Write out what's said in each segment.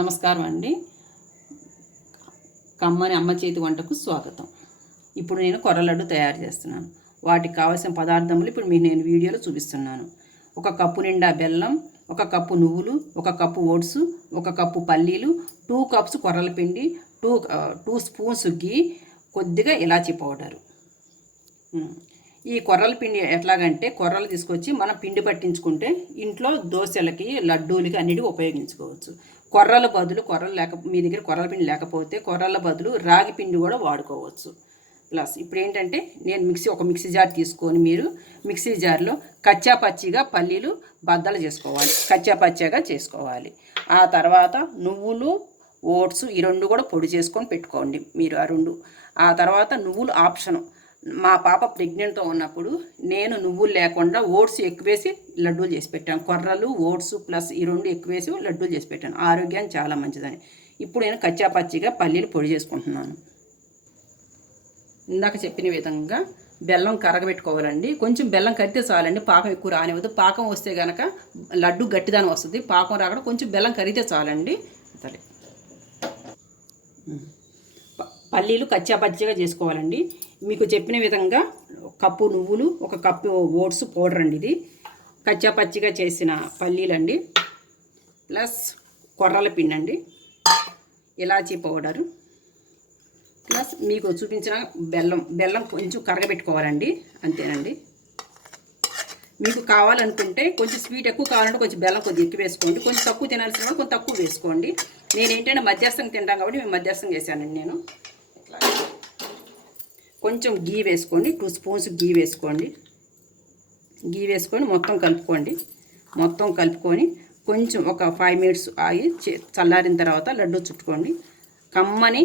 నమస్కారం అండి. కమ్మని అమ్మ చేతి వంటకు స్వాగతం. ఇప్పుడు నేను కొర్ర లడ్డు తయారు చేస్తున్నాను. వాటికి కావాల్సిన పదార్థములు ఇప్పుడు మీకు నేను వీడియోలో చూపిస్తున్నాను. 1 కప్పు నిండా బెల్లం, 1 కప్పు నువ్వులు, 1 కప్పు ఓట్స్, 1 కప్పు పల్లీలు, 2 కప్స్ కొర్రల పిండి, 2 స్పూన్స్ ఘీ, కొద్దిగా ఇలాచీ పౌడరు. ఈ కొర్రల పిండి ఎట్లాగంటే కొర్రలు తీసుకొచ్చి మనం పిండి పట్టించుకుంటే ఇంట్లో దోశలకి, లడ్డూలకి అన్నిటికీ ఉపయోగించుకోవచ్చు. కొర్రల బదులు మీ దగ్గర కొర్రల పిండి లేకపోతే కొర్రల బదులు రాగి పిండి కూడా వాడుకోవచ్చు. ప్లస్ ఇప్పుడు ఏంటంటే నేను ఒక మిక్సీ జార్ తీసుకొని మీరు మిక్సీ జార్లో కచ్చా పచ్చిగా పల్లీలు బద్దలు చేసుకోవాలి, కచ్చా పచ్చాగా చేసుకోవాలి. ఆ తర్వాత నువ్వులు, ఓట్స్ ఈ 2 కూడా పొడి చేసుకొని పెట్టుకోండి మీరు ఆ 2. ఆ తర్వాత నువ్వులు ఆప్షను. మా పాప ప్రెగ్నెంట్తో ఉన్నప్పుడు నేను నువ్వులు లేకుండా ఓట్స్ ఎక్కువేసి లడ్డూలు చేసి పెట్టాను. కొర్రలు, ఓట్స్ ప్లస్ ఈ 2 ఎక్కువేసి లడ్డూలు చేసి పెట్టాను. ఆరోగ్యానికి చాలా మంచిదని. ఇప్పుడు నేను కచ్చా పచ్చిగా పల్లీలు పొడి చేసుకుంటున్నాను. ఇందాక చెప్పిన విధంగా బెల్లం కరగబెట్టుకోవాలండి. కొంచెం బెల్లం కరిగితే చాలండి, పాకం ఎక్కువ రానివ్వదు. పాకం వస్తే కనుక లడ్డు గట్టిదాని వస్తుంది. పాకం రాకుండా కొంచెం బెల్లం కరిగితే చాలండి. సరే, పల్లీలు కచ్చా పచ్చిగా చేసుకోవాలండి. మీకు చెప్పిన విధంగా 1 కప్పు నువ్వులు, 1 కప్పు ఓట్స్ పౌడర్ అండి. ఇది కచ్చా పచ్చిగా చేసిన పల్లీలు అండి. ప్లస్ కొర్రల పిండి అండి, ఇలాచీ పౌడరు, ప్లస్ మీకు చూపించిన బెల్లం కొంచెం కరగబెట్టుకోవాలండి. అంతేనండి. మీకు కావాలనుకుంటే కొంచెం స్వీట్ ఎక్కువ కావాలంటే కొంచెం బెల్లం కొద్దిగా ఎక్కువ వేసుకోండి. కొంచెం తక్కువ తినాల్సిన వాళ్ళు కొంచెం తక్కువ వేసుకోండి. నేనేంటంటే మధ్యస్థంగా తింటాం కాబట్టి మేము మధ్యస్థంగా చేశానండి. నేను కొంచెం ఘీ వేసుకోండి, 2 స్పూన్స్ ఘీ వేసుకోండి. ఘీ వేసుకొని మొత్తం కలుపుకోండి. మొత్తం కలుపుకొని కొంచెం ఒక 5 మినిట్స్ ఆగి చల్లారిన తర్వాత లడ్డు చుట్టుకోండి. కమ్మని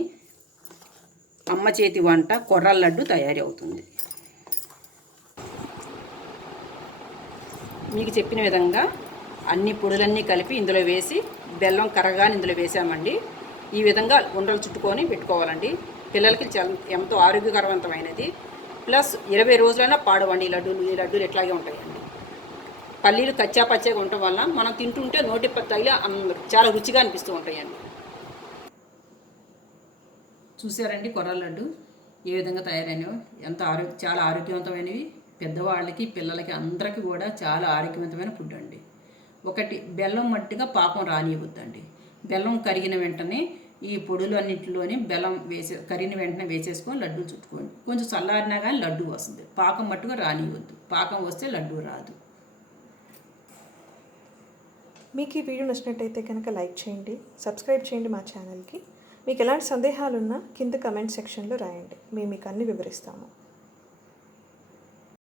అమ్మ చేతి వంట కొర్రల లడ్డు తయారీ అవుతుంది. మీకు చెప్పిన విధంగా అన్ని పొడులన్నీ కలిపి ఇందులో వేసి బెల్లం కరగాని ఇందులో వేసామండి. ఈ విధంగా ఉండలు చుట్టుకొని పెట్టుకోవాలండి. పిల్లలకి ఎంతో ఆరోగ్యకరవంతమైనది. ప్లస్ 20 రోజులైనా పాడవండి. ఈ లడ్డూలు ఎట్లాగే ఉంటాయండి. పల్లీలు కచ్చా పచ్చగా ఉండటం వల్ల మనం తింటుంటే నోటి తగిలి చాలా రుచిగా అనిపిస్తూ ఉంటాయండి. చూసారండి కొర్రల లడ్డు ఏ విధంగా తయారైనవో. చాలా ఆరోగ్యవంతమైనవి. పెద్దవాళ్ళకి, పిల్లలకి అందరికీ కూడా చాలా ఆరోగ్యవంతమైన ఫుడ్ అండి. ఒకటి, బెల్లం మట్టిగా పాకం రానియవద్దండి. బెల్లం కరిగిన వెంటనే ఈ పొడులు అన్నింటిలోని బెల్లం కరిగిన వెంటనే వేసేసుకొని లడ్డు చుట్టుకోండి. కొంచెం చల్లారినా కానీ లడ్డు వస్తుంది. పాకం మట్టుగా రానియవద్దు. పాకం వస్తే లడ్డు రాదు. మీకు ఈ వీడియో నచ్చినట్టయితే కనుక లైక్ చేయండి, సబ్స్క్రైబ్ చేయండి మా ఛానల్కి. మీకు ఎలాంటి సందేహాలున్నా కింద కమెంట్ సెక్షన్లో రాయండి, మేము మీకు అన్ని వివరిస్తాము.